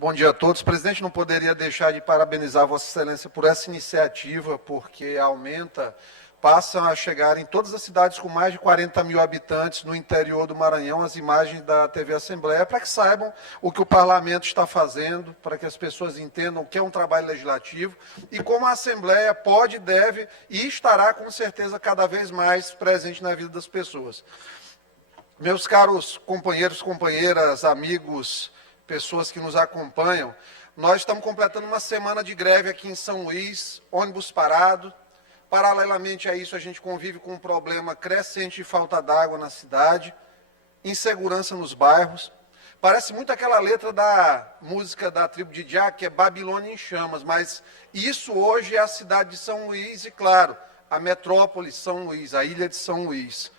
Bom dia a todos. Presidente, não poderia deixar de parabenizar Vossa Excelência por essa iniciativa, porque passam a chegar em todas as cidades com mais de 40 mil habitantes no interior do Maranhão as imagens da TV Assembleia, para que saibam o que o Parlamento está fazendo, para que as pessoas entendam o que é um trabalho legislativo e como a Assembleia pode, deve e estará com certeza cada vez mais presente na vida das pessoas. Meus caros companheiros, companheiras, amigos, pessoas que nos acompanham, nós estamos completando uma semana de greve aqui em São Luís, ônibus parado. Paralelamente a isso, a gente convive com um problema crescente de falta d'água na cidade, insegurança nos bairros. Parece muito aquela letra da música da tribo de Jah, que é Babilônia em chamas, mas isso hoje é a cidade de São Luís e, claro, a metrópole São Luís, a ilha de São Luís.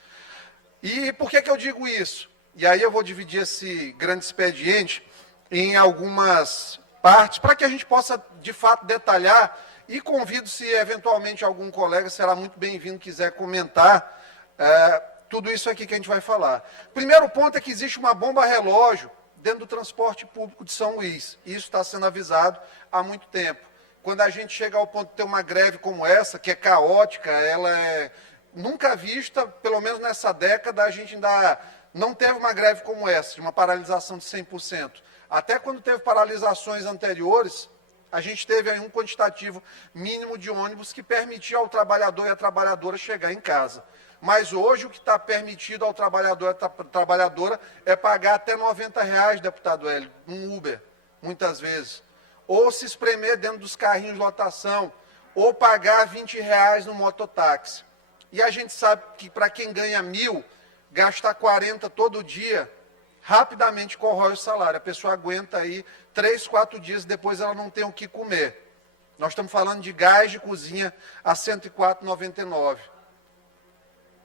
E por que eu digo isso? E aí eu vou dividir esse grande expediente em algumas partes, para que a gente possa, de fato, detalhar, e convido, se eventualmente algum colega será muito bem-vindo, quiser comentar tudo isso aqui que a gente vai falar. Primeiro ponto é que existe uma bomba relógio dentro do transporte público de São Luís. Isso está sendo avisado há muito tempo. Quando a gente chega ao ponto de ter uma greve como essa, que é caótica, ela é nunca vista, pelo menos nessa década, a gente ainda não teve uma greve como essa, de uma paralisação de 100%. Até quando teve paralisações anteriores, a gente teve aí um quantitativo mínimo de ônibus que permitia ao trabalhador e à trabalhadora chegar em casa. Mas hoje o que está permitido ao trabalhador e à trabalhadora é pagar até R$90, deputado Hélio, um Uber, muitas vezes. Ou se espremer dentro dos carrinhos de lotação, ou pagar R$20 no mototáxi. E a gente sabe que para quem ganha 1.000, gastar 40 todo dia, rapidamente corrói o salário. A pessoa aguenta aí 3, 4 dias, depois ela não tem o que comer. Nós estamos falando de gás de cozinha a R$ 104,99.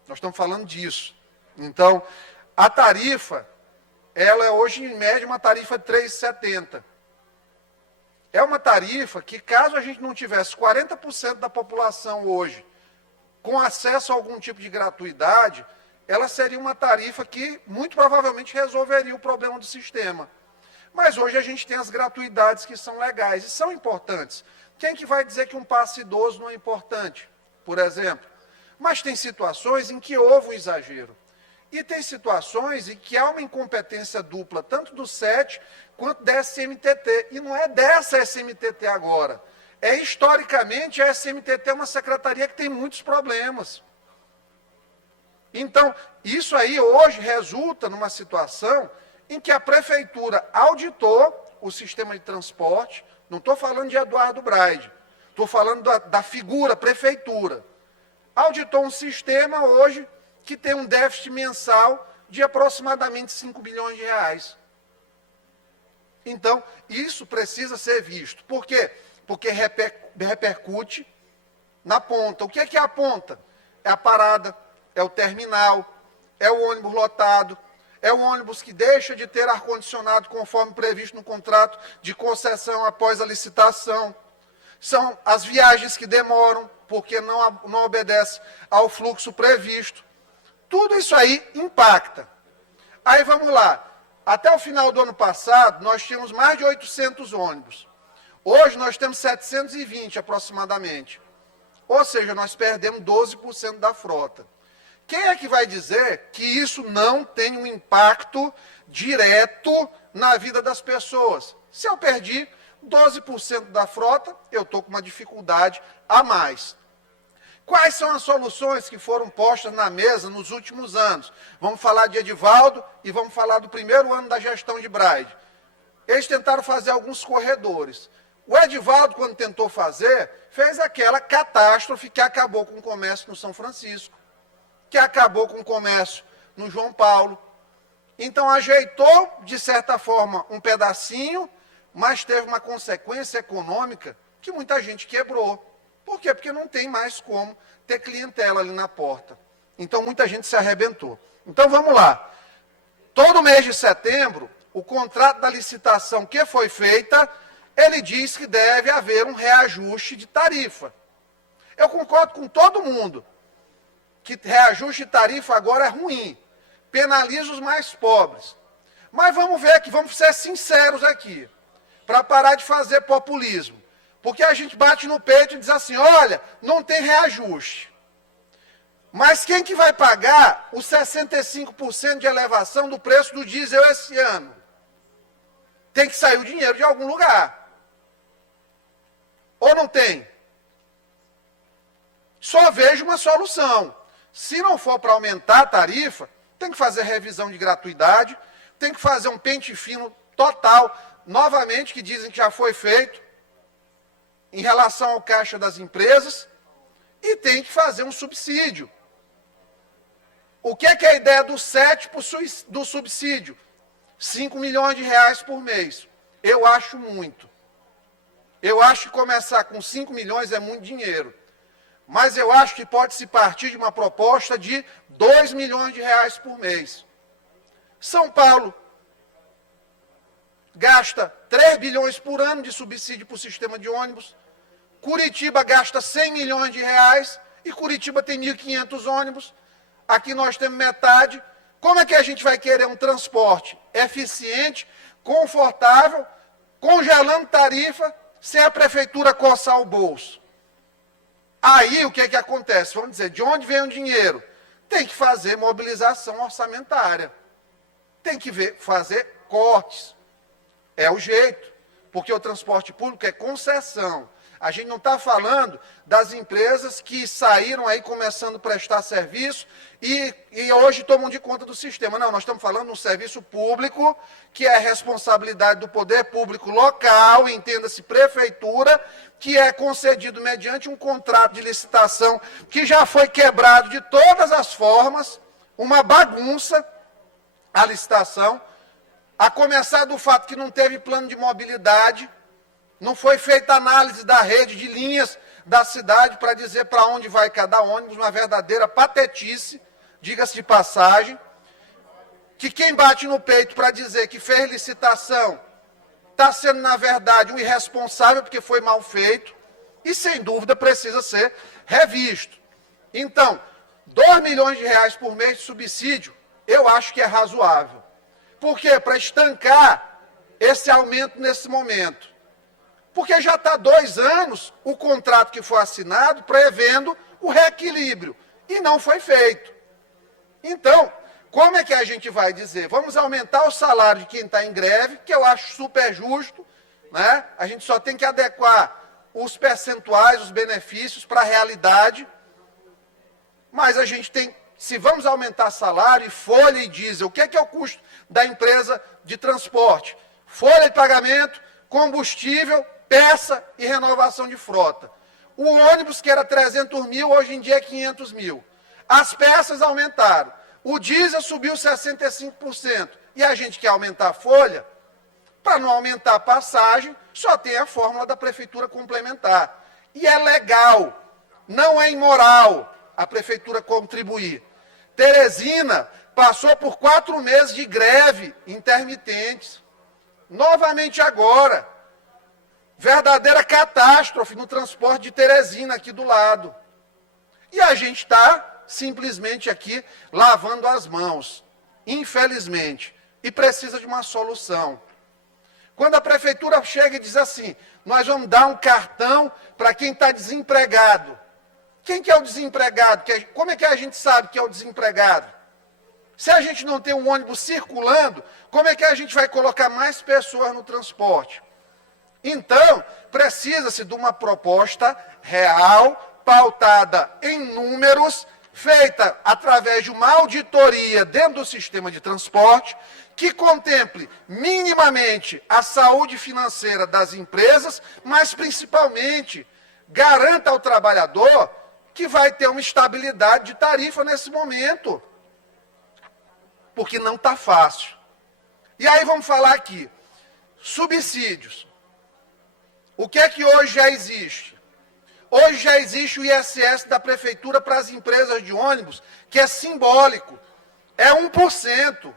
Nós estamos falando disso. Então, a tarifa, ela é hoje, em média, uma tarifa de R$ 3,70. É uma tarifa que, caso a gente não tivesse 40% da população hoje com acesso a algum tipo de gratuidade, ela seria uma tarifa que, muito provavelmente, resolveria o problema do sistema. Mas hoje a gente tem as gratuidades que são legais e são importantes. Quem que vai dizer que um passe idoso não é importante, por exemplo? Mas tem situações em que houve um exagero. E tem situações em que há uma incompetência dupla, tanto do SET quanto da SMTT. E não é dessa SMTT agora. Historicamente, a SMTT é uma secretaria que tem muitos problemas. Então, isso aí hoje resulta numa situação em que a prefeitura auditou o sistema de transporte, não estou falando de Eduardo Braide, estou falando da figura prefeitura. Auditou um sistema hoje que tem um déficit mensal de aproximadamente R$5 bilhões. Então, isso precisa ser visto. Por quê? Porque repercute na ponta. O que é a ponta? É a parada, é o terminal, é o ônibus lotado, é o ônibus que deixa de ter ar-condicionado conforme previsto no contrato de concessão após a licitação. São as viagens que demoram, porque não obedece ao fluxo previsto. Tudo isso aí impacta. Aí vamos lá. Até o final do ano passado, nós tínhamos mais de 800 ônibus. Hoje nós temos 720 aproximadamente. Ou seja, nós perdemos 12% da frota. Quem é que vai dizer que isso não tem um impacto direto na vida das pessoas? Se eu perdi 12% da frota, eu estou com uma dificuldade a mais. Quais são as soluções que foram postas na mesa nos últimos anos? Vamos falar de Edivaldo e vamos falar do primeiro ano da gestão de Braide. Eles tentaram fazer alguns corredores. O Edivaldo, quando tentou fazer, fez aquela catástrofe que acabou com o comércio no São Francisco, que acabou com o comércio no João Paulo. Então, ajeitou, de certa forma, um pedacinho, mas teve uma consequência econômica que muita gente quebrou. Por quê? Porque não tem mais como ter clientela ali na porta. Então, muita gente se arrebentou. Então, vamos lá. Todo mês de setembro, o contrato da licitação que foi feita, ele diz que deve haver um reajuste de tarifa. Eu concordo com todo mundo que reajuste de tarifa agora é ruim, penaliza os mais pobres. Mas vamos ver aqui, vamos ser sinceros aqui. para parar de fazer populismo. Porque a gente bate no peito e diz assim, olha, não tem reajuste. Mas quem que vai pagar os 65% de elevação do preço do diesel esse ano? Tem que sair o dinheiro de algum lugar. Ou não tem? Só vejo uma solução. Se não for para aumentar a tarifa, tem que fazer revisão de gratuidade, tem que fazer um pente fino total, novamente, que dizem que já foi feito, em relação ao caixa das empresas, e tem que fazer um subsídio. O que é a ideia do 7 do subsídio? 5 milhões de reais por mês. Eu acho muito. Eu acho que começar com 5 milhões é muito dinheiro. Mas eu acho que pode-se partir de uma proposta de 2 milhões de reais por mês. São Paulo gasta 3 bilhões por ano de subsídio para o sistema de ônibus. Curitiba gasta 100 milhões de reais e Curitiba tem 1.500 ônibus. Aqui nós temos metade. Como é que a gente vai querer um transporte eficiente, confortável, congelando tarifa, sem a prefeitura coçar o bolso? Aí o que é que acontece? Vamos dizer, de onde vem o dinheiro? Tem que fazer mobilização orçamentária. Tem que fazer cortes. É o jeito, porque o transporte público é concessão. A gente não está falando das empresas que saíram aí começando a prestar serviço e hoje tomam de conta do sistema. Não, nós estamos falando de um serviço público que é responsabilidade do poder público local, entenda-se prefeitura, que é concedido mediante um contrato de licitação que já foi quebrado de todas as formas, uma bagunça, a licitação, a começar do fato que não teve plano de mobilidade, não foi feita análise da rede de linhas da cidade para dizer para onde vai cada ônibus, uma verdadeira patetice, diga-se de passagem, que quem bate no peito para dizer que fez licitação está sendo, na verdade, um irresponsável porque foi mal feito e, sem dúvida, precisa ser revisto. Então, 2 milhões de reais por mês de subsídio, eu acho que é razoável. Por quê? Para estancar esse aumento nesse momento. Porque já está 2 anos o contrato que foi assinado prevendo o reequilíbrio. E não foi feito. Então, como é que a gente vai dizer? Vamos aumentar o salário de quem está em greve, que eu acho super justo, né? A gente só tem que adequar os percentuais, os benefícios para a realidade. Mas a gente tem, se vamos aumentar salário, folha e diesel, o que é o custo da empresa de transporte? Folha de pagamento, combustível, peça e renovação de frota. O ônibus, que era 300 mil, hoje em dia é 500 mil. As peças aumentaram. O diesel subiu 65%. E a gente quer aumentar a folha? Para não aumentar a passagem, só tem a fórmula da prefeitura complementar. E é legal, não é imoral a prefeitura contribuir. Teresina passou por 4 meses de greve intermitentes. Novamente agora. Verdadeira catástrofe no transporte de Teresina aqui do lado. E a gente está simplesmente aqui lavando as mãos, infelizmente, e precisa de uma solução. Quando a prefeitura chega e diz assim, nós vamos dar um cartão para quem está desempregado. Quem que é o desempregado? Como é que a gente sabe que é o desempregado? Se a gente não tem um ônibus circulando, como é que a gente vai colocar mais pessoas no transporte? Então, precisa-se de uma proposta real, pautada em números, feita através de uma auditoria dentro do sistema de transporte, que contemple minimamente a saúde financeira das empresas, mas principalmente garanta ao trabalhador que vai ter uma estabilidade de tarifa nesse momento. Porque não está fácil. E aí vamos falar aqui, subsídios. O que é que hoje já existe? Hoje já existe o ISS da prefeitura para as empresas de ônibus, que é simbólico. É 1%.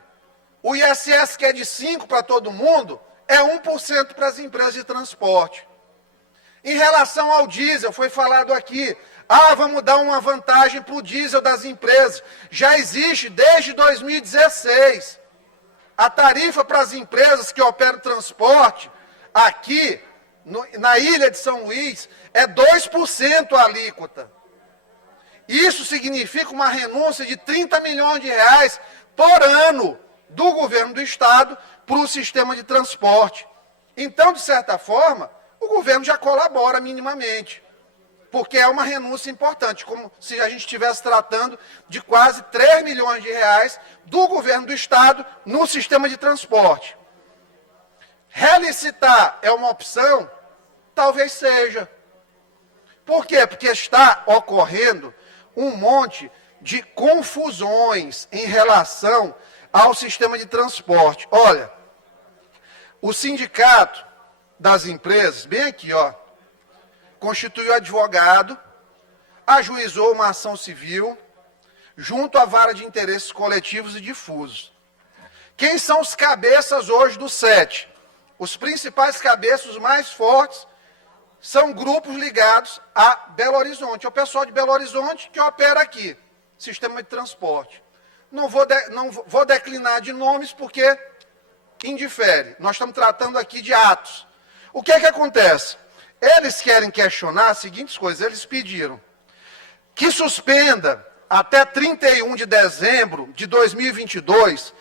O ISS, que é de 5% para todo mundo, é 1% para as empresas de transporte. Em relação ao diesel, foi falado aqui, vamos dar uma vantagem para o diesel das empresas. Já existe desde 2016. A tarifa para as empresas que operam transporte, Aqui, na ilha de São Luís, é 2% a alíquota. Isso significa uma renúncia de 30 milhões de reais por ano do governo do Estado para o sistema de transporte. Então, de certa forma, o governo já colabora minimamente, porque é uma renúncia importante, como se a gente estivesse tratando de quase 3 milhões de reais do governo do Estado no sistema de transporte. Relicitar é uma opção? Talvez seja. Por quê? Porque está ocorrendo um monte de confusões em relação ao sistema de transporte. Olha, o sindicato das empresas, bem aqui, ó, constituiu advogado, ajuizou uma ação civil junto à vara de interesses coletivos e difusos. Quem são os cabeças hoje do SET? Os principais cabeças, os mais fortes, são grupos ligados a Belo Horizonte. É o pessoal de Belo Horizonte que opera aqui, sistema de transporte. Não vou declinar de nomes porque indifere. Nós estamos tratando aqui de atos. O que é que acontece? Eles querem questionar as seguintes coisas. Eles pediram que suspenda até 31 de dezembro de 2022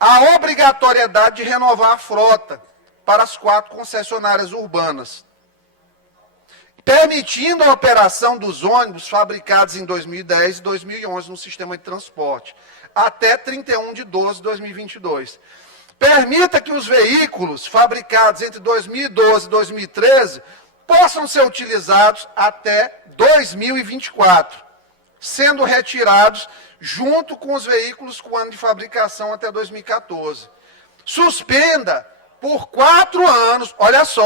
a obrigatoriedade de renovar a frota para as 4 concessionárias urbanas, permitindo a operação dos ônibus fabricados em 2010 e 2011 no sistema de transporte, até 31 de 12 de 2022. Permita que os veículos fabricados entre 2012 e 2013 possam ser utilizados até 2024, sendo retirados junto com os veículos com ano de fabricação até 2014. Suspenda por 4 anos, olha só,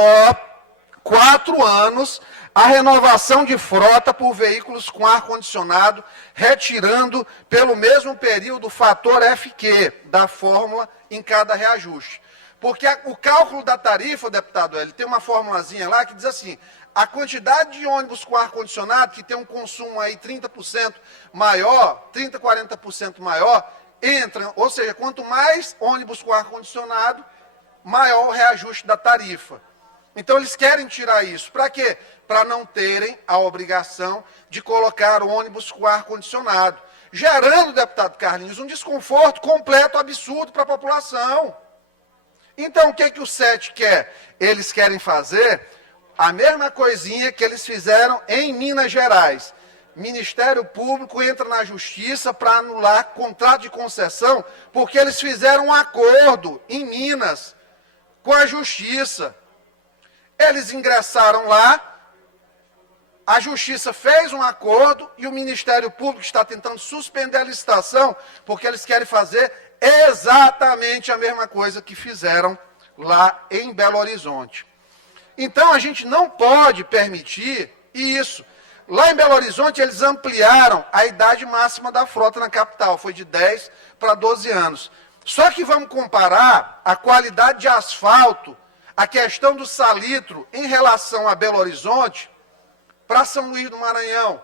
4 anos, a renovação de frota por veículos com ar-condicionado, retirando pelo mesmo período o fator FQ da fórmula em cada reajuste. Porque o cálculo da tarifa, deputado Hélio, tem uma formulazinha lá que diz assim, a quantidade de ônibus com ar-condicionado, que tem um consumo aí 30% maior, 30%, 40% maior, entra, ou seja, quanto mais ônibus com ar-condicionado, maior o reajuste da tarifa. Então, eles querem tirar isso. Para quê? Para não terem a obrigação de colocar ônibus com ar-condicionado, gerando, deputado Carlinhos, um desconforto completo, absurdo para a população. Então, o que que o SET quer? Eles querem fazer a mesma coisinha que eles fizeram em Minas Gerais. Ministério Público entra na Justiça para anular contrato de concessão, porque eles fizeram um acordo em Minas com a Justiça. Eles ingressaram lá, a Justiça fez um acordo e o Ministério Público está tentando suspender a licitação, porque eles querem fazer exatamente a mesma coisa que fizeram lá em Belo Horizonte. Então, a gente não pode permitir isso. Lá em Belo Horizonte, eles ampliaram a idade máxima da frota na capital, foi de 10 para 12 anos. Só que vamos comparar a qualidade de asfalto, a questão do salitro em relação a Belo Horizonte, para São Luís do Maranhão.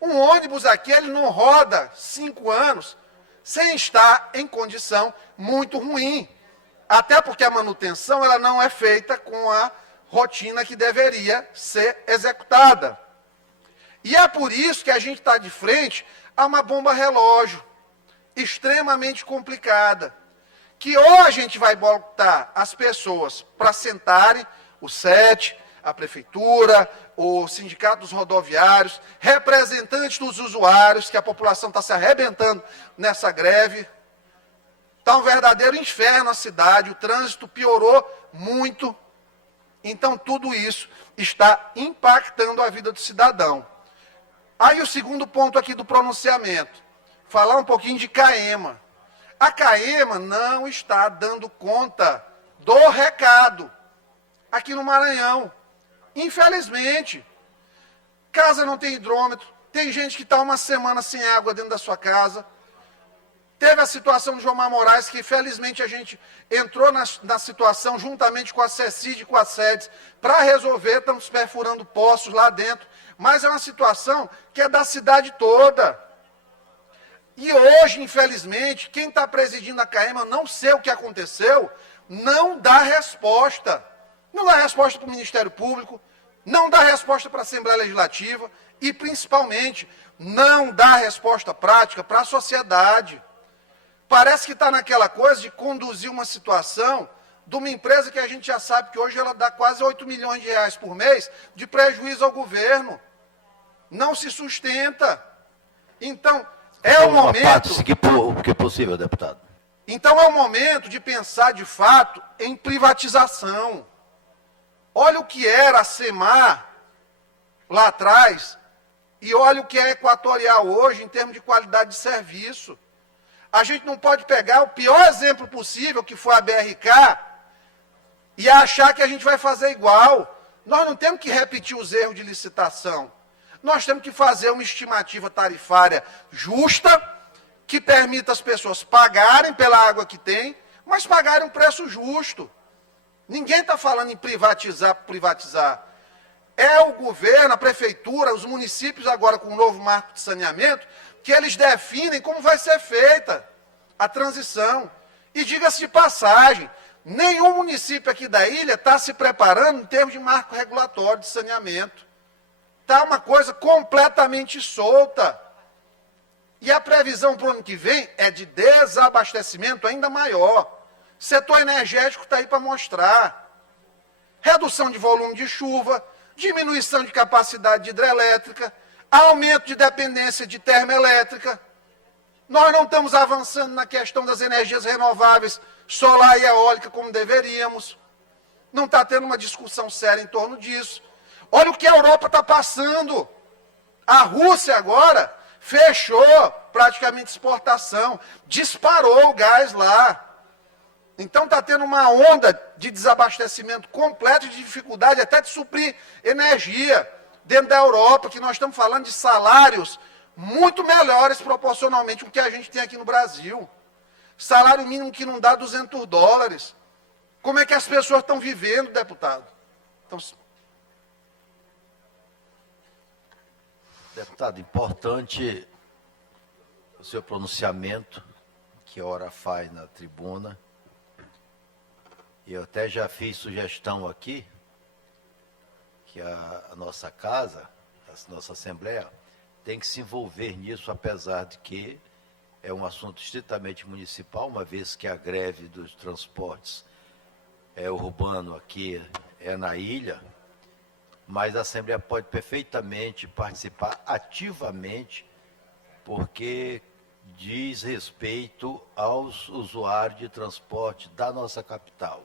Um ônibus aqui, ele não roda 5 anos sem estar em condição muito ruim. Até porque a manutenção ela não é feita com a rotina que deveria ser executada. E é por isso que a gente está de frente a uma bomba relógio, extremamente complicada, que ou a gente vai botar as pessoas para sentarem, o SET, a Prefeitura, o Sindicato dos Rodoviários, representantes dos usuários, que a população está se arrebentando nessa greve. Está um verdadeiro inferno a cidade, o trânsito piorou muito. Então, tudo isso está impactando a vida do cidadão. Aí, o segundo ponto aqui do pronunciamento, falar um pouquinho de CAEMA. A CAEMA não está dando conta do recado aqui no Maranhão. Infelizmente, casa não tem hidrômetro, tem gente que está uma semana sem água dentro da sua casa. Teve a situação do João Moraes, que felizmente a gente entrou na situação juntamente com a CECID e com a SEDES para resolver, estamos perfurando poços lá dentro, mas é uma situação que é da cidade toda. E hoje, infelizmente, quem está presidindo a CAEMA, não sei o que aconteceu, não dá resposta. não dá resposta para o Ministério Público, não dá resposta para a Assembleia Legislativa e, principalmente, não dá resposta prática para a sociedade. Parece que está naquela coisa de conduzir uma situação de uma empresa que a gente já sabe que hoje ela dá quase 8 milhões de reais por mês de prejuízo ao governo. Não se sustenta. Então, é o momento... que é possível, deputado. Então, é o momento de pensar, de fato, em privatização. Olha o que era a Semar lá atrás e olha o que é a Equatorial hoje em termos de qualidade de serviço. A gente não pode pegar o pior exemplo possível, que foi a BRK, e achar que a gente vai fazer igual. Nós não temos que repetir os erros de licitação. Nós temos que fazer uma estimativa tarifária justa, que permita as pessoas pagarem pela água que tem, mas pagarem um preço justo. Ninguém está falando em privatizar por privatizar. É o governo, a prefeitura, os municípios agora com o novo marco de saneamento, que eles definem como vai ser feita a transição. E diga-se de passagem, nenhum município aqui da ilha está se preparando em termos de marco regulatório de saneamento. Está uma coisa completamente solta. E a previsão para o ano que vem é de desabastecimento ainda maior. O setor energético está aí para mostrar. Redução de volume de chuva, diminuição de capacidade hidrelétrica, aumento de dependência de termoelétrica. Nós não estamos avançando na questão das energias renováveis, solar e eólica, como deveríamos. Não está tendo uma discussão séria em torno disso. Olha o que a Europa está passando. A Rússia agora fechou praticamente exportação, disparou o gás lá. Então está tendo uma onda de desabastecimento completo, de dificuldade até de suprir energia dentro da Europa, que nós estamos falando de salários muito melhores proporcionalmente ao que a gente tem aqui no Brasil. Salário mínimo que não dá $200. Como é que as pessoas estão vivendo, deputado? Então, deputado, importante o seu pronunciamento, que a hora faz na tribuna. Eu até já fiz sugestão aqui, que a nossa casa, a nossa Assembleia, tem que se envolver nisso, apesar de que é um assunto estritamente municipal, uma vez que a greve dos transportes urbano aqui é na ilha, mas a Assembleia pode perfeitamente participar ativamente, porque diz respeito aos usuários de transporte da nossa capital.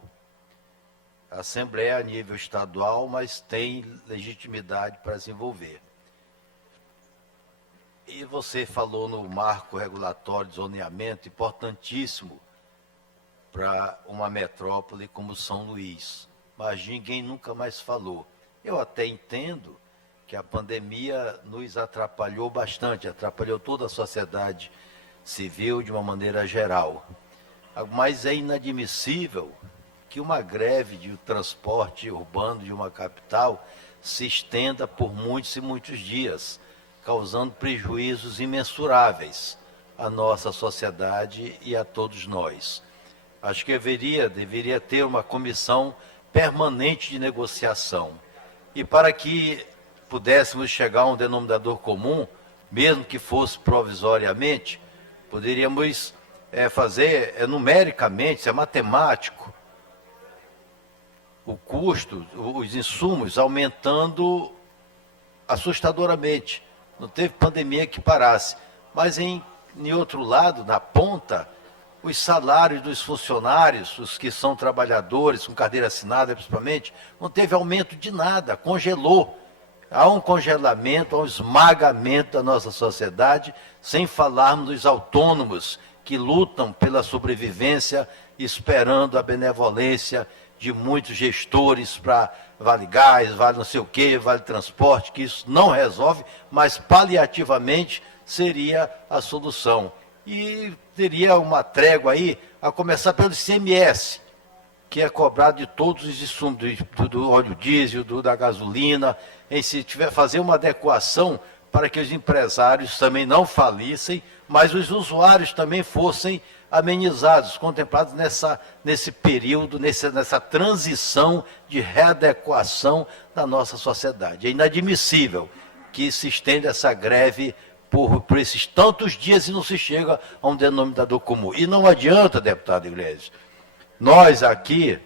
A Assembleia é a nível estadual, mas tem legitimidade para se envolver. E você falou no marco regulatório de zoneamento, importantíssimo para uma metrópole como São Luís. Mas ninguém nunca mais falou. Eu até entendo que a pandemia nos atrapalhou bastante, atrapalhou toda a sociedade civil de uma maneira geral. Mas é inadmissível que uma greve de transporte urbano de uma capital se estenda por muitos e muitos dias, causando prejuízos imensuráveis à nossa sociedade e a todos nós. Acho que deveria ter uma comissão permanente de negociação. E para que pudéssemos chegar a um denominador comum, mesmo que fosse provisoriamente, poderíamos fazer numericamente, isso é matemático, o custo, os insumos aumentando assustadoramente. Não teve pandemia que parasse. Mas, em outro lado, na ponta, os salários dos funcionários, os que são trabalhadores, com carteira assinada principalmente, não teve aumento de nada, congelou. Há um congelamento, há um esmagamento da nossa sociedade, sem falarmos dos autônomos que lutam pela sobrevivência, esperando a benevolência de muitos gestores para vale gás, vale não sei o quê, vale transporte, que isso não resolve, mas paliativamente seria a solução. E teria uma trégua aí, a começar pelo ICMS, que é cobrado de todos os insumos, do óleo diesel, da gasolina, em se tiver fazer uma adequação para que os empresários também não falissem, mas os usuários também fossem amenizados, contemplados nesse período, nessa transição de readequação da nossa sociedade. É inadmissível que se estenda essa greve por esses tantos dias e não se chega a um denominador comum. E não adianta, deputado Iglesias, nós aqui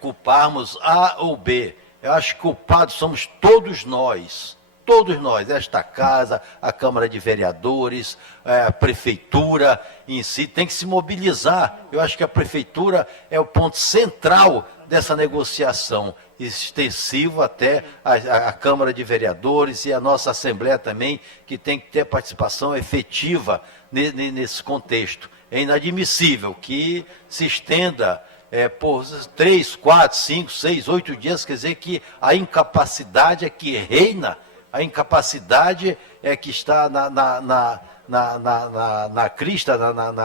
culparmos A ou B. Eu acho que culpados somos todos nós, esta casa, a Câmara de Vereadores, a Prefeitura em si, tem que se mobilizar. Eu acho que a Prefeitura é o ponto central dessa negociação, extensivo até a Câmara de Vereadores e a nossa Assembleia também, que tem que ter participação efetiva nesse contexto. É inadmissível que se estenda por 3, 4, 5, 6, 8 dias, quer dizer que a incapacidade é que reina, a incapacidade é que está na crista,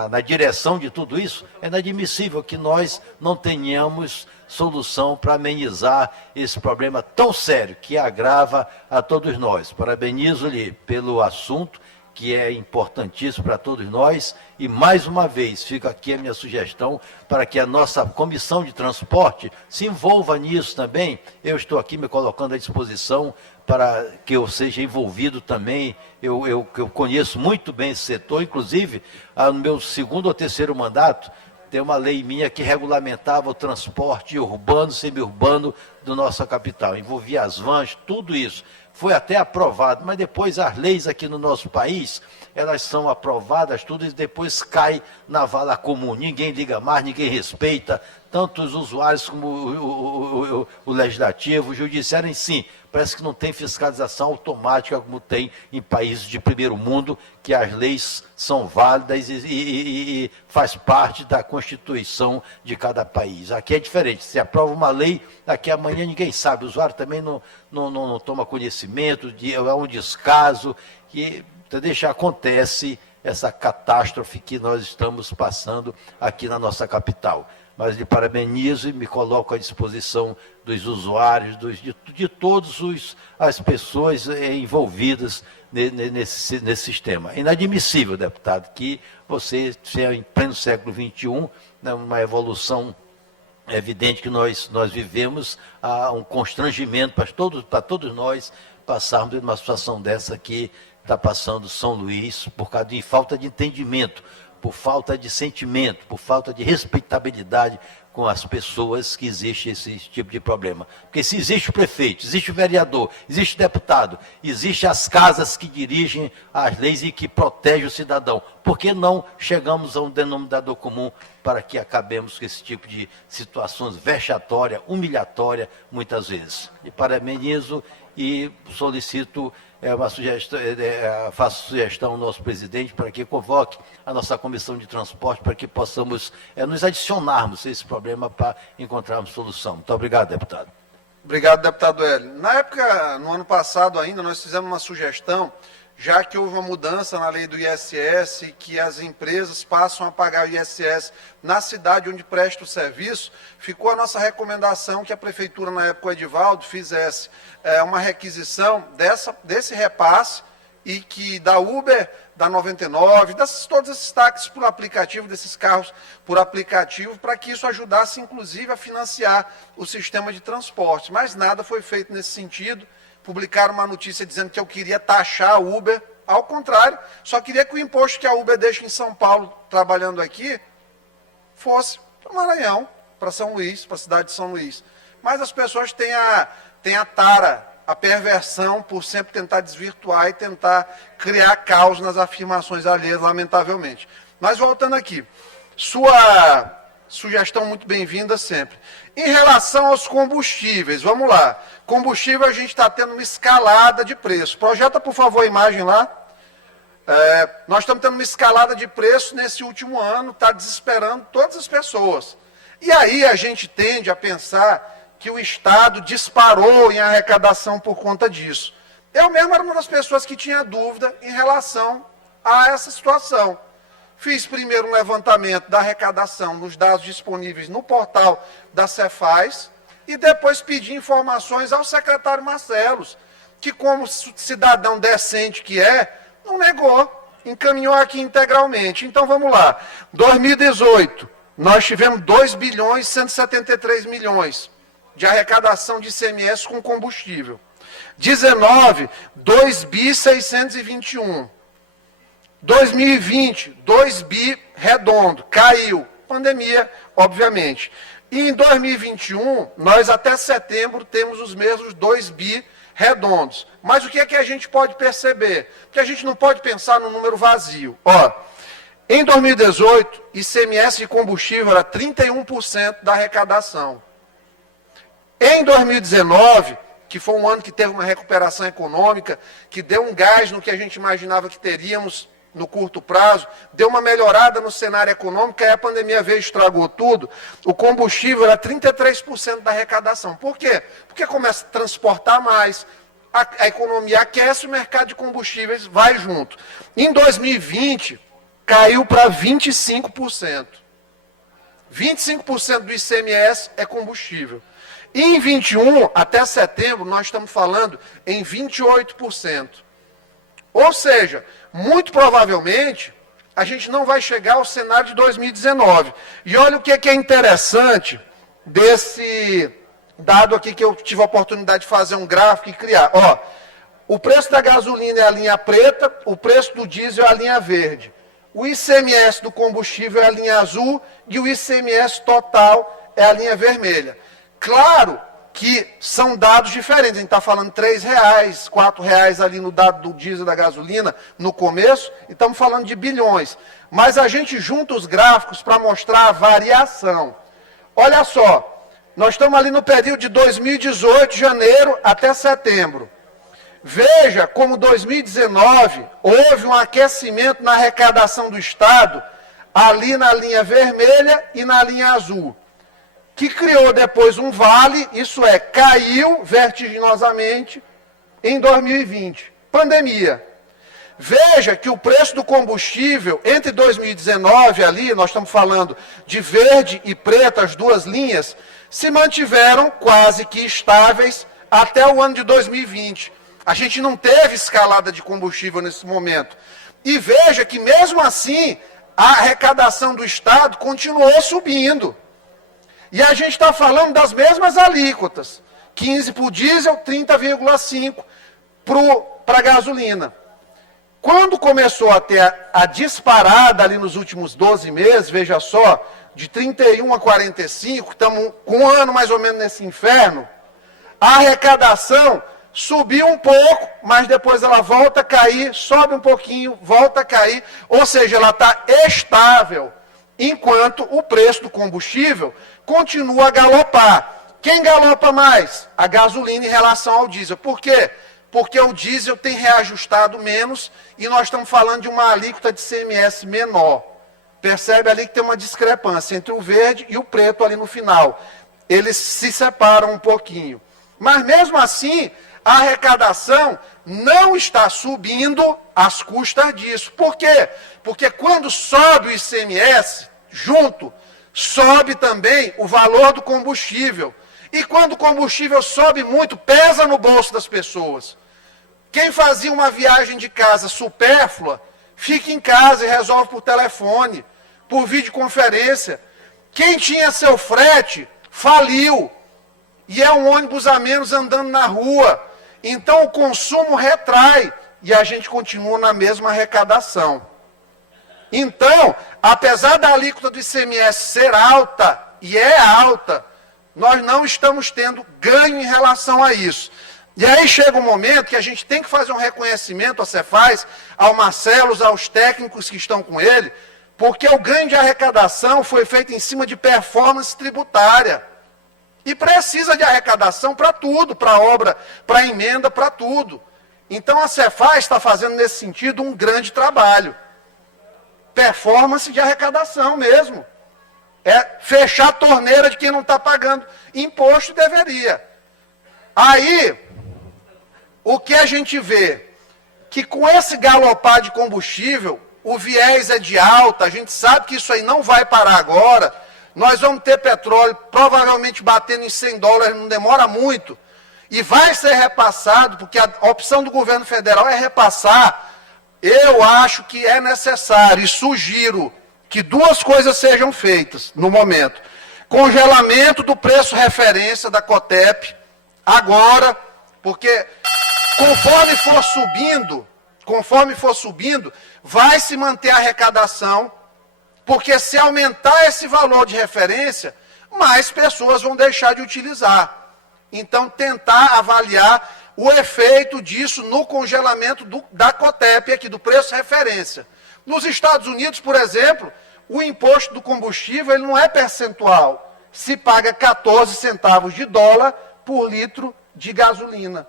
na direção de tudo isso. É inadmissível que nós não tenhamos solução para amenizar esse problema tão sério que agrava a todos nós. Parabenizo-lhe pelo assunto, que é importantíssimo para todos nós, e mais uma vez fica aqui a minha sugestão para que a nossa Comissão de Transporte se envolva nisso também. Eu estou aqui me colocando à disposição para que eu seja envolvido também. Eu conheço muito bem esse setor, inclusive no meu segundo ou terceiro mandato, tem uma lei minha que regulamentava o transporte urbano, semiurbano do nossa capital, envolvia as vans, tudo isso. Foi até aprovado, mas depois as leis aqui no nosso país, elas são aprovadas, tudo, e depois cai na vala comum. Ninguém liga mais, ninguém respeita, tanto os usuários como o legislativo, o judiciário em si. Parece que não tem fiscalização automática como tem em países de primeiro mundo, que as leis são válidas e faz parte da Constituição de cada país. Aqui é diferente, se aprova uma lei, daqui a amanhã ninguém sabe, o usuário também não toma conhecimento, é um descaso, e acontece essa catástrofe que nós estamos passando aqui na nossa capital. Mas lhe parabenizo e me coloco à disposição dos usuários, de todas as pessoas envolvidas nesse sistema. É inadmissível, deputado, que você, em pleno século XXI, uma evolução evidente que nós vivemos, há um constrangimento para todos nós passarmos de uma situação dessa que está passando São Luís, por causa de falta de entendimento, por falta de sentimento, por falta de respeitabilidade com as pessoas, que existe esse tipo de problema. Porque se existe o prefeito, existe o vereador, existe o deputado, existe as casas que dirigem as leis e que protegem o cidadão, por que não chegamos a um denominador comum para que acabemos com esse tipo de situações vexatória, humilhatória, muitas vezes? E parabenizo e solicito faço sugestão ao nosso presidente para que convoque a nossa comissão de transporte para que possamos nos adicionarmos a esse problema para encontrarmos solução. Muito obrigado, deputado. Obrigado, deputado Hélio. Na época, no ano passado ainda, nós fizemos uma sugestão, já que houve uma mudança na lei do ISS, que as empresas passam a pagar o ISS na cidade onde presta o serviço, ficou a nossa recomendação que a Prefeitura, na época, o Edivaldo, fizesse uma requisição desse repasse, e que da Uber, da 99, todos esses táxis por aplicativo, desses carros por aplicativo, para que isso ajudasse, inclusive, a financiar o sistema de transporte. Mas nada foi feito nesse sentido. Publicaram uma notícia dizendo que eu queria taxar a Uber. Ao contrário, só queria que o imposto que a Uber deixa em São Paulo, trabalhando aqui, fosse para o Maranhão, para São Luís, para a cidade de São Luís. Mas as pessoas têm a tara, a perversão por sempre tentar desvirtuar e tentar criar caos nas afirmações alheias, lamentavelmente. Mas voltando aqui, sua sugestão muito bem-vinda sempre. Em relação aos combustíveis, vamos lá. Combustível, a gente está tendo uma escalada de preço. Projeta, por favor, a imagem lá. Nós estamos tendo uma escalada de preço nesse último ano, está desesperando todas as pessoas. E aí a gente tende a pensar que o Estado disparou em arrecadação por conta disso. Eu mesmo era uma das pessoas que tinha dúvida em relação a essa situação. Fiz primeiro um levantamento da arrecadação nos dados disponíveis no portal da Cefaz e depois pedi informações ao secretário Marcelos, que, como cidadão decente que não negou encaminhou aqui integralmente. Então, vamos lá. 2018, nós tivemos 2 bilhões e 173 milhões de arrecadação de ICMS com combustível. 19, 2 bi 621. 2020, 2 bi redondo, caiu. Pandemia, obviamente. E em 2021, nós até setembro temos os mesmos 2 bi redondos. Mas o que é que a gente pode perceber? Porque a gente não pode pensar no número vazio. Ó, em 2018, ICMS de combustível era 31% da arrecadação. Em 2019, que foi um ano que teve uma recuperação econômica, que deu um gás no que a gente imaginava que teríamos no curto prazo, deu uma melhorada no cenário econômico, aí a pandemia veio e estragou tudo, o combustível era 33% da arrecadação. Por quê? Porque começa a transportar mais, a economia aquece, o mercado de combustíveis vai junto. Em 2020, caiu para 25%. 25% do ICMS é combustível. E em 21, até setembro, nós estamos falando em 28%. Ou seja, muito provavelmente, a gente não vai chegar ao cenário de 2019. E olha o que é interessante desse dado aqui que eu tive a oportunidade de fazer um gráfico e criar. Ó, o preço da gasolina é a linha preta, o preço do diesel é a linha verde. O ICMS do combustível é a linha azul e o ICMS total é a linha vermelha. Claro que são dados diferentes, a gente está falando R$3, R$4 ali no dado do diesel e da gasolina no começo, e estamos falando de bilhões. Mas a gente junta os gráficos para mostrar a variação. Olha só, nós estamos ali no período de 2018, janeiro até setembro. Veja como 2019 houve um aquecimento na arrecadação do Estado, ali na linha vermelha e na linha azul, que criou depois um vale, isso é, caiu vertiginosamente em 2020. Pandemia. Veja que o preço do combustível, entre 2019 ali, nós estamos falando de verde e preto, as duas linhas, se mantiveram quase que estáveis até o ano de 2020. A gente não teve escalada de combustível nesse momento. E veja que mesmo assim, a arrecadação do Estado continuou subindo. E a gente está falando das mesmas alíquotas, 15 para o diesel, 30,5 para a gasolina. Quando começou a ter a disparada ali nos últimos 12 meses, veja só, de 31 a 45, estamos com um ano mais ou menos nesse inferno, a arrecadação subiu um pouco, mas depois ela volta a cair, sobe um pouquinho, volta a cair, ou seja, ela está estável, enquanto o preço do combustível continua a galopar. Quem galopa mais? A gasolina em relação ao diesel. Por quê? Porque o diesel tem reajustado menos e nós estamos falando de uma alíquota de ICMS menor. Percebe ali que tem uma discrepância entre o verde e o preto ali no final. Eles se separam um pouquinho. Mas mesmo assim, a arrecadação não está subindo às custas disso. Por quê? Porque quando sobe o ICMS, junto, sobe também o valor do combustível. E quando o combustível sobe muito, pesa no bolso das pessoas. Quem fazia uma viagem de casa supérflua, fica em casa e resolve por telefone, por videoconferência. Quem tinha seu frete, faliu. E é um ônibus a menos andando na rua. Então o consumo retrai e a gente continua na mesma arrecadação. Então, apesar da alíquota do ICMS ser alta, e é alta, nós não estamos tendo ganho em relação a isso. E aí chega um momento que a gente tem que fazer um reconhecimento, a Cefaz, ao Marcelo, aos técnicos que estão com ele, porque o ganho de arrecadação foi feito em cima de performance tributária. E precisa de arrecadação para tudo, para obra, para emenda, para tudo. Então a Cefaz está fazendo nesse sentido um grande trabalho. Performance de arrecadação mesmo. É fechar a torneira de quem não está pagando imposto deveria. Aí, o que a gente vê? Que com esse galopar de combustível, o viés é de alta, a gente sabe que isso aí não vai parar agora. Nós vamos ter petróleo provavelmente batendo em $100, não demora muito. E vai ser repassado, porque a opção do governo federal é repassar eu acho que é necessário e sugiro que duas coisas sejam feitas no momento. Congelamento do preço referência da COTEP, agora, porque conforme for subindo, vai se manter a arrecadação, porque se aumentar esse valor de referência, mais pessoas vão deixar de utilizar. Então, tentar avaliar o efeito disso no congelamento da COTEP aqui, do preço referência. Nos Estados Unidos, por exemplo, o imposto do combustível ele não é percentual. Se paga 14 centavos de dólar por litro de gasolina.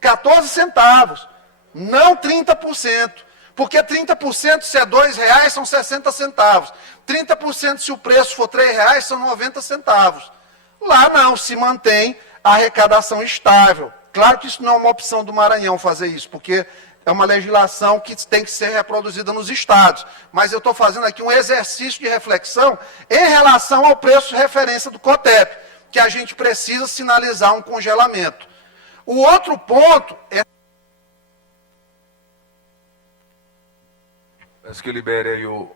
14 centavos, não 30%. Porque 30% se é R$2, são 60 centavos. 30% se o preço for R$3, são 90 centavos. Lá não, se mantém a arrecadação estável. Claro que isso não é uma opção do Maranhão fazer isso, porque é uma legislação que tem que ser reproduzida nos estados. Mas eu estou fazendo aqui um exercício de reflexão em relação ao preço de referência do COTEP, que a gente precisa sinalizar um congelamento. O outro ponto é... Peço que libere aí o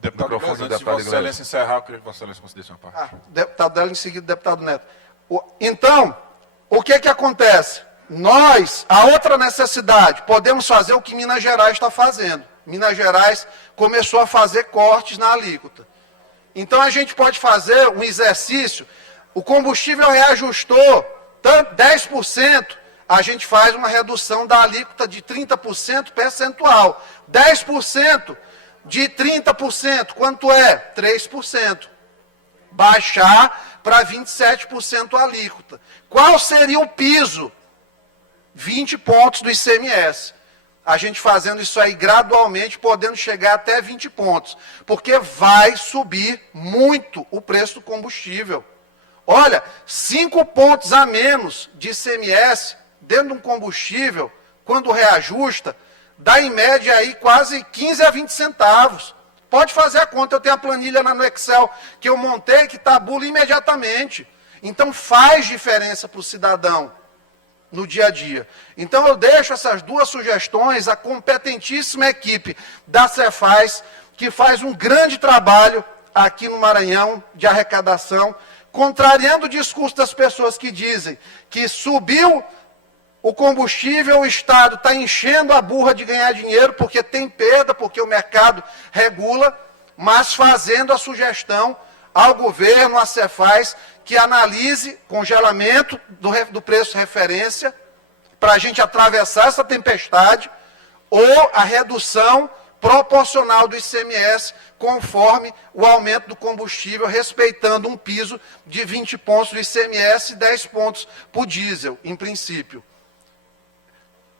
Deputado microfone do Neto, antes de deputado Vossa Excelência encerrar, eu queria que Vossa Excelência concedesse uma parte. Deputado dela, em seguida, deputado Neto. Então, o que acontece? Nós, a outra necessidade, podemos fazer o que Minas Gerais está fazendo. Minas Gerais começou a fazer cortes na alíquota. Então, a gente pode fazer um exercício, o combustível reajustou 10%, a gente faz uma redução da alíquota de 30% percentual. 10% de 30%, quanto é? 3%. Baixar para 27% a alíquota. Qual seria o piso? 20 pontos do ICMS. A gente fazendo isso aí gradualmente, podendo chegar até 20 pontos. Porque vai subir muito o preço do combustível. Olha, 5 pontos a menos de ICMS dentro de um combustível, quando reajusta, dá em média aí quase 15 a 20 centavos. Pode fazer a conta, eu tenho a planilha lá no Excel que eu montei, que tabula imediatamente. Então faz diferença para o cidadão no dia a dia. Então eu deixo essas duas sugestões à competentíssima equipe da Cefaz, que faz um grande trabalho aqui no Maranhão de arrecadação, contrariando o discurso das pessoas que dizem que subiu o combustível, o Estado está enchendo a burra de ganhar dinheiro porque tem perda, porque o mercado regula, mas fazendo a sugestão ao governo, à Cefaz, que analise congelamento do preço referência para a gente atravessar essa tempestade ou a redução proporcional do ICMS conforme o aumento do combustível, respeitando um piso de 20 pontos do ICMS e 10 pontos para o diesel, em princípio.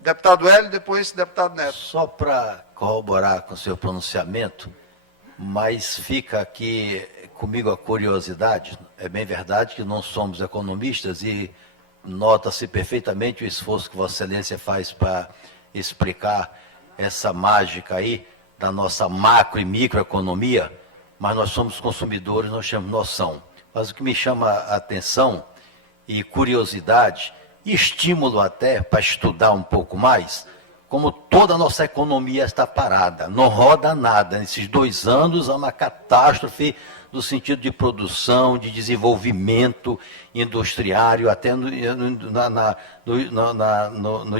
Deputado Hélio, depois deputado Neto. Só para corroborar com o seu pronunciamento, mas fica aqui comigo a curiosidade. É bem verdade que não somos economistas e nota-se perfeitamente o esforço que Vossa Excelência faz para explicar essa mágica aí da nossa macro e microeconomia, mas nós somos consumidores, nós temos noção. Mas o que me chama a atenção e curiosidade, e estímulo até para estudar um pouco mais, como toda a nossa economia está parada, não roda nada. Nesses 2 anos há uma catástrofe no sentido de produção, de desenvolvimento industriário, até no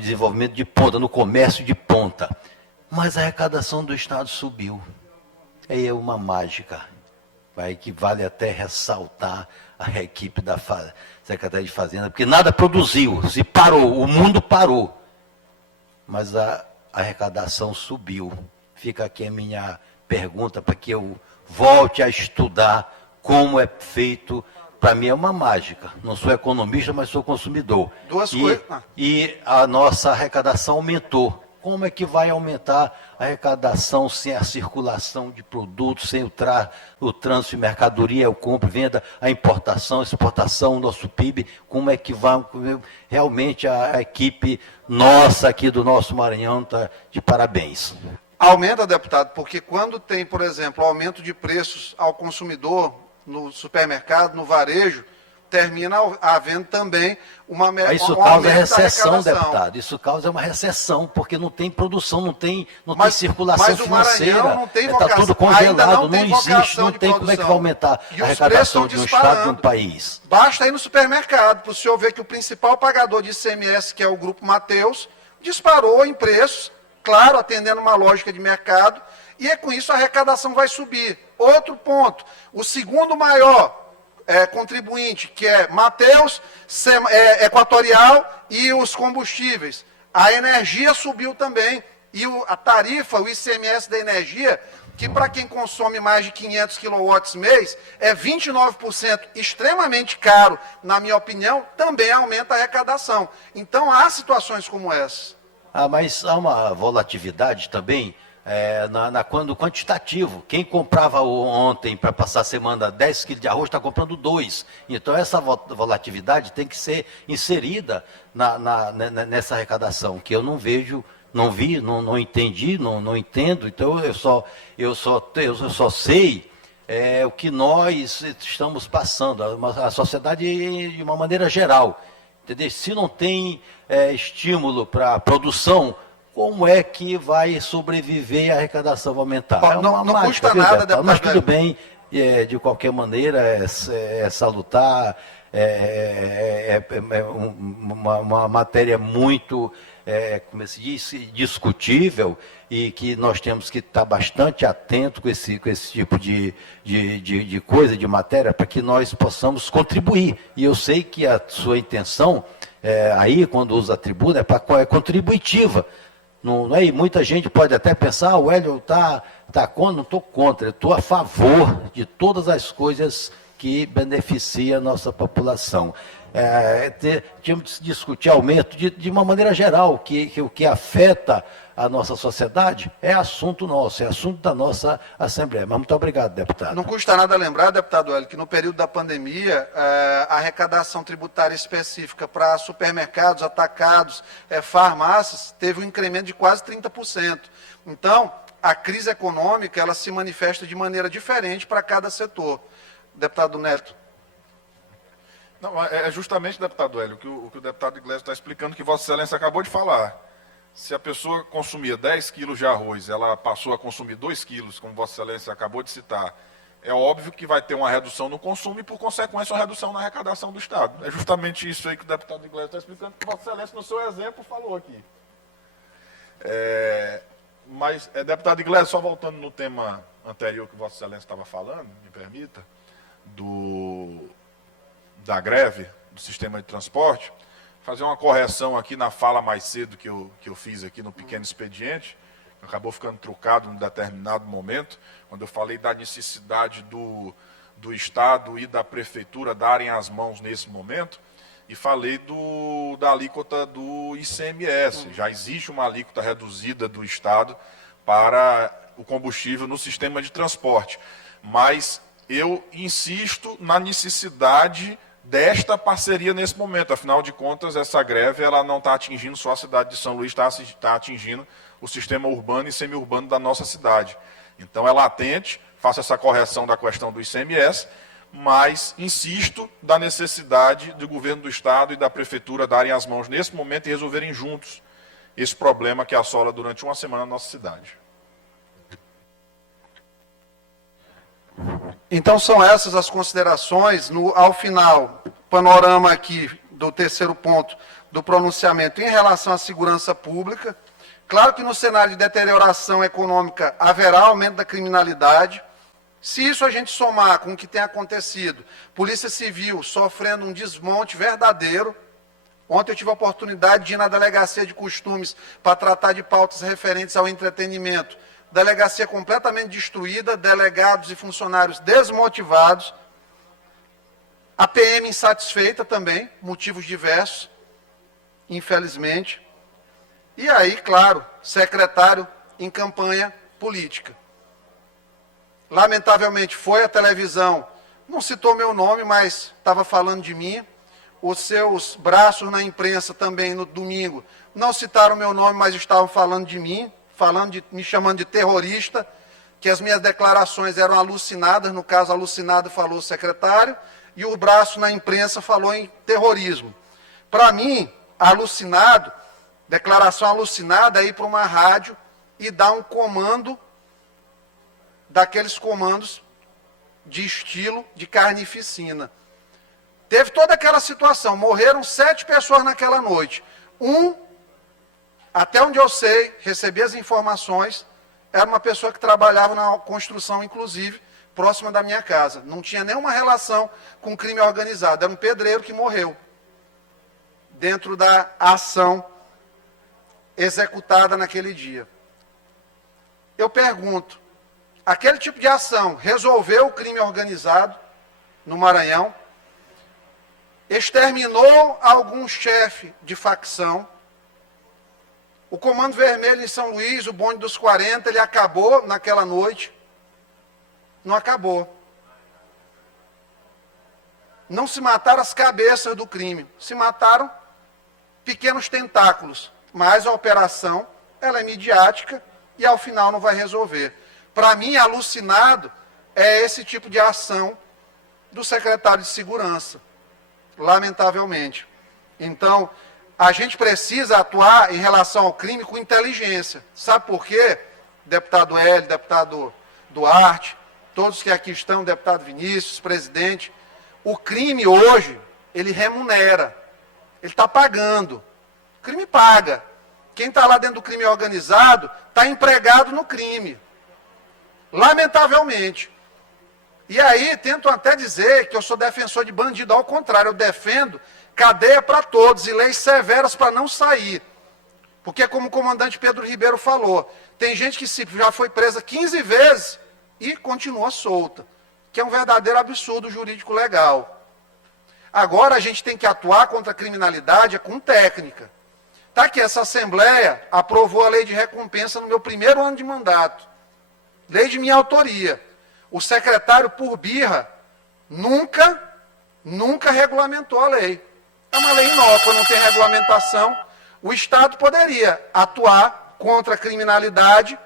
desenvolvimento de ponta, no comércio de ponta. Mas a arrecadação do Estado subiu. Aí é uma mágica, que vale até ressaltar a equipe da Secretaria de Fazenda, porque nada produziu, se parou, o mundo parou. Mas a arrecadação subiu. Fica aqui a minha pergunta para que eu volte a estudar como é feito. Para mim é uma mágica. Não sou economista, mas sou consumidor. E a nossa arrecadação aumentou. Como é que vai aumentar a arrecadação sem a circulação de produtos, sem o trânsito de mercadoria, o compra e venda, a importação, a exportação, o nosso PIB? Como é que vai? Realmente a equipe nossa aqui do nosso Maranhão está de parabéns. Aumenta, deputado, porque quando tem, por exemplo, aumento de preços ao consumidor no supermercado, no varejo, termina havendo também uma Isso causa recessão, deputado. Isso causa uma recessão, porque não tem produção, não tem circulação financeira. Não tem vocação, está tudo congelado, não existe, não tem como é que vai aumentar a arrecadação de um estado, de um país. Basta ir no supermercado para o senhor ver que o principal pagador de ICMS, que é o Grupo Mateus, disparou em preços, claro, atendendo uma lógica de mercado, e com isso a arrecadação vai subir. Outro ponto, o segundo maior contribuinte, que é Mateus, Equatorial e os combustíveis. A energia subiu também, e a tarifa, o ICMS da energia, que para quem consome mais de 500 kW mês, é 29%, extremamente caro, na minha opinião, também aumenta a arrecadação. Então, há situações como essa. Mas há uma volatilidade também, no quantitativo. Quem comprava ontem para passar a semana 10 quilos de arroz está comprando 2. Então essa volatilidade tem que ser inserida nessa arrecadação, que eu não vejo, não vi, não entendi, não entendo. Então eu só sei o que nós estamos passando, a sociedade de uma maneira geral. Entendeu? Se não tem estímulo para a produção, como é que vai sobreviver e a arrecadação vai aumentar? Bom, não custa nada, deputado. Mas tudo bem, de qualquer maneira, é salutar, uma matéria muito, como se diz, discutível, e que nós temos que estar bastante atentos com esse tipo de coisa, de matéria, para que nós possamos contribuir. E eu sei que a sua intenção, aí, quando usa tributo, é contributiva. Não é? E muita gente pode até pensar, o Hélio está contra, não estou contra, eu estou a favor de todas as coisas que beneficiam a nossa população. Tínhamos que discutir aumento de uma maneira geral, que o que afeta a nossa sociedade é assunto nosso, é assunto da nossa Assembleia. Mas muito obrigado, deputado. Não custa nada lembrar, deputado Hélio, que no período da pandemia, a arrecadação tributária específica para supermercados, atacados, farmácias, teve um incremento de quase 30%. Então, a crise econômica, ela se manifesta de maneira diferente para cada setor. Deputado Neto. Não, é justamente, deputado Hélio, o que o deputado Iglesias está explicando, que Vossa Excelência acabou de falar. Se a pessoa consumia 10 quilos de arroz, ela passou a consumir 2 quilos, como Vossa Excelência acabou de citar, é óbvio que vai ter uma redução no consumo e, por consequência, uma redução na arrecadação do Estado. É justamente isso aí que o deputado Iglesias está explicando, que Vossa Excelência, no seu exemplo, falou aqui. Mas, deputado Iglesias, só voltando no tema anterior que Vossa Excelência estava falando, me permita, da greve do sistema de transporte, fazer uma correção aqui na fala mais cedo que eu fiz aqui no pequeno expediente, acabou ficando trucado em um determinado momento, quando eu falei da necessidade do Estado e da Prefeitura darem as mãos nesse momento, e falei da alíquota do ICMS. Já existe uma alíquota reduzida do Estado para o combustível no sistema de transporte, mas eu insisto na necessidade desta parceria nesse momento. Afinal de contas, essa greve ela não está atingindo só a cidade de São Luís, está atingindo o sistema urbano e semiurbano da nossa cidade. Então, é latente, faço essa correção da questão do ICMS, mas insisto da necessidade do governo do Estado e da Prefeitura darem as mãos nesse momento e resolverem juntos esse problema que assola durante uma semana a nossa cidade. Então, são essas as considerações. Ao final, panorama aqui do terceiro ponto do pronunciamento em relação à segurança pública. Claro que no cenário de deterioração econômica haverá aumento da criminalidade. Se isso a gente somar com o que tem acontecido, Polícia Civil sofrendo um desmonte verdadeiro. Ontem eu tive a oportunidade de ir na Delegacia de Costumes para tratar de pautas referentes ao entretenimento. Delegacia completamente destruída, delegados e funcionários desmotivados, a PM insatisfeita também, motivos diversos, infelizmente. E aí, claro, secretário em campanha política. Lamentavelmente, foi à televisão, não citou meu nome, mas estava falando de mim. Os seus braços na imprensa também, no domingo, não citaram meu nome, mas estavam falando de mim, me chamando de terrorista, que as minhas declarações eram alucinadas, no caso, alucinado falou o secretário. e o braço na imprensa falou em terrorismo. Para mim, alucinado, declaração alucinada é ir para uma rádio e dar um comando, daqueles comandos de estilo de carnificina. Teve toda aquela situação, morreram 7 pessoas naquela noite. Até onde eu sei, recebi as informações, era uma pessoa que trabalhava na construção, inclusive, próxima da minha casa. Não tinha nenhuma relação com crime organizado, era um pedreiro que morreu dentro da ação executada naquele dia. Eu pergunto, aquele tipo de ação resolveu o crime organizado no Maranhão? Exterminou algum chefe de facção? O Comando Vermelho em São Luís, o bonde dos 40, ele acabou naquela noite? Não acabou. Não se mataram as cabeças do crime, se mataram pequenos tentáculos. Mas a operação, ela é midiática e ao final não vai resolver. Para mim, alucinado é esse tipo de ação do secretário de Segurança, lamentavelmente. Então, a gente precisa atuar em relação ao crime com inteligência. Sabe por quê? Deputado Hélio, deputado Duarte, todos que aqui estão, deputado Vinícius, presidente, o crime hoje, ele remunera, ele está pagando. O crime paga. Quem está lá dentro do crime organizado está empregado no crime. Lamentavelmente. E aí, tento até dizer que eu sou defensor de bandido. Ao contrário, eu defendo cadeia para todos e leis severas para não sair. Porque, como o comandante Pedro Ribeiro falou, tem gente que já foi presa 15 vezes e continua solta. Que é um verdadeiro absurdo jurídico legal. Agora, a gente tem que atuar contra a criminalidade com técnica. Está aqui, essa Assembleia aprovou a lei de recompensa no meu primeiro ano de mandato. Lei de minha autoria. O secretário, por birra, nunca regulamentou a lei. É uma lei inócua, não tem regulamentação. O Estado poderia atuar contra a criminalidade,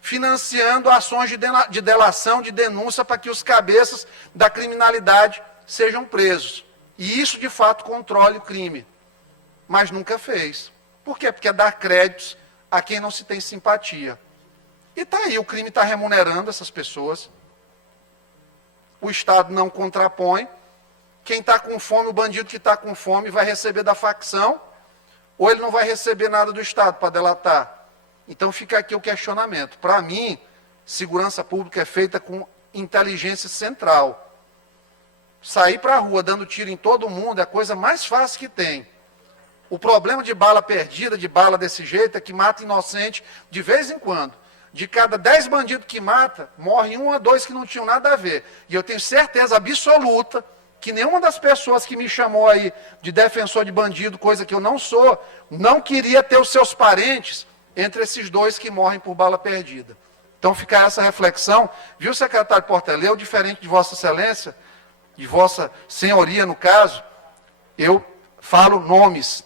financiando ações de delação, de denúncia, para que os cabeças da criminalidade sejam presos. E isso, de fato, controle o crime. Mas nunca fez. Por quê? Porque é dar créditos a quem não se tem simpatia. E está aí, o crime está remunerando essas pessoas. O Estado não contrapõe. Quem está com fome, o bandido que está com fome, vai receber da facção, ou ele não vai receber nada do Estado para delatar. Então fica aqui o questionamento. Para mim, segurança pública é feita com inteligência central. Sair para a rua dando tiro em todo mundo é a coisa mais fácil que tem. O problema de bala perdida, de bala desse jeito, é que mata inocente de vez em quando. De cada 10 bandidos que mata, morre 1 a 2 que não tinham nada a ver. E eu tenho certeza absoluta que nenhuma das pessoas que me chamou aí de defensor de bandido, coisa que eu não sou, não queria ter os seus parentes entre esses 2 que morrem por bala perdida. Então fica essa reflexão. Viu, secretário Porteleu, diferente de Vossa Excelência, de Vossa Senhoria no caso, eu falo nomes